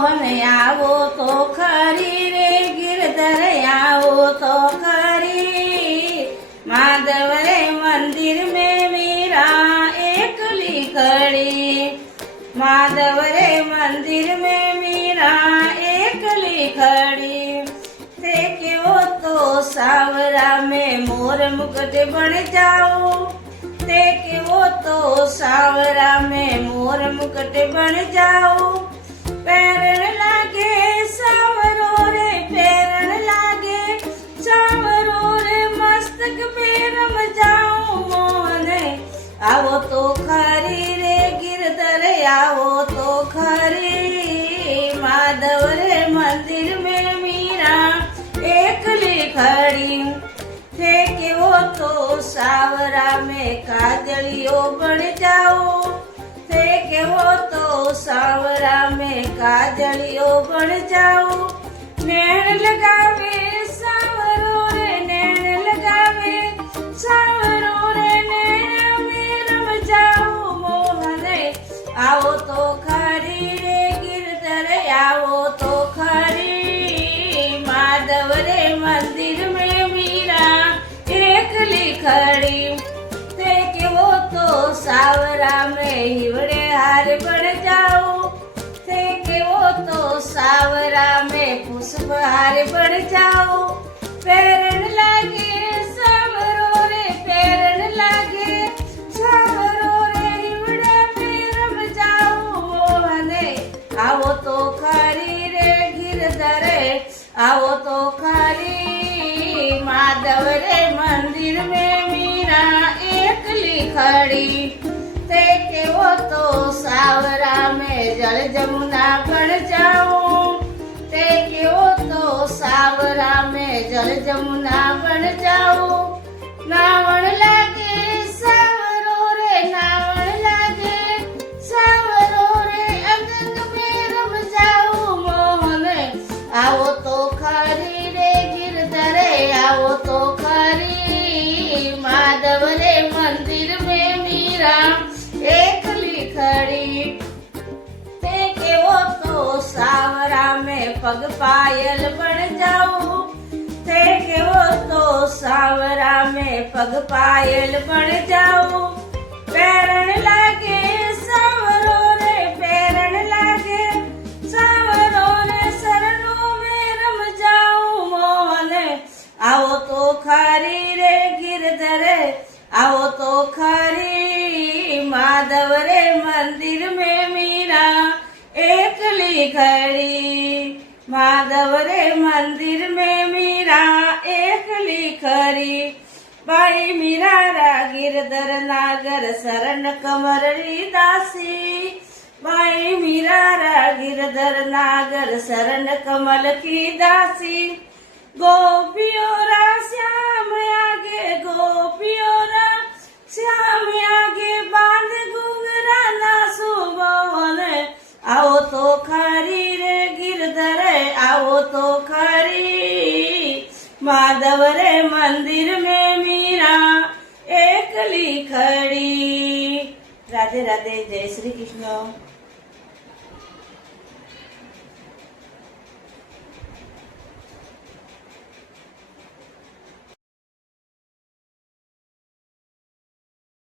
મોહન આવો તો ખરી રે ગિરધર આવો તો ખરી माधव रे मंदिर में मीरा एकली खड़ी माधव रे मंदिर में मीरा एकली खड़ी देखे वो तो सावरा में मोर मुकुट बन जाओ देखे वो तो सावरा में मोर मुकुट बन जाओ पैरण लागे सावरो रे पैरण लागे सावरो रे मस्तक पे रम जाऊं मोहन आवो तो खरी रे गिरधर आवो तो खरी माधव रे मंदिर में मीरा एकली खड़ी थे कि वो तो सावरा में काजलियो बन जाओ थे कि वो तो सावरा में काजलियो बन जाओ नैन लगावे सावरो रे नैन लगावे सावरो रे नैन में रम जाओ मोहन आओ तो खरी रे गिरधर आओ तो खरी माधव रे मंदिर में मीरा एकली खड़ी थे कि वो तो सावरा में हिवड़े हार बन जाओ थे कि वो तो सावरा में पुष्प हार बन जाओ पैरण लागे सावरो रे पैरण लागे सावरो रे हिवड़े में रम जाओ मोहन आओ तो खरी रे गिरधर आओ तो खरी माधव रे मंदिर में मीरा एकली खड़ी ते के वो तो सावरा में जल जमुना बन जाओ ते के वो तो सावरा में जल जमुना बन जाओ नावण लागे सावरो रे नावण लागे सावरो रे अंग में रम जाओ मोहन आओ तो खरी रे गिरधर आओ तो खरी माधव रे मंदिर में मीरा एकली खड़ी ते के वो तो सावरा में पग पायल बन जाओ ते के वो तो सावरा में पग पायल बन जाओ पैरण लागे सावरो रे पैरण लागे सावरो रे शरणों में रम जाओ मोहन आओ तो खरी रे गिरधर आओ तो खरी माधव रे मंदिर में मीरा एकली खड़ी माधव रे मंदिर में मीरा एकली खड़ी बाई मीरा रा गिरधर नागर शरण कमररी दासी बाई मीरा रा गिरधर नागर शरण कमल की दासी गोपियों रा श्याम आगे गोपियों रा श्याम आगे बांध घुंघरा ना सुबोन आओ तो खरी रे गिरधर आओ तो खरी माधव रे मंदिर में मीरा एकली खड़ी राधे राधे जय श्री कृष्ण।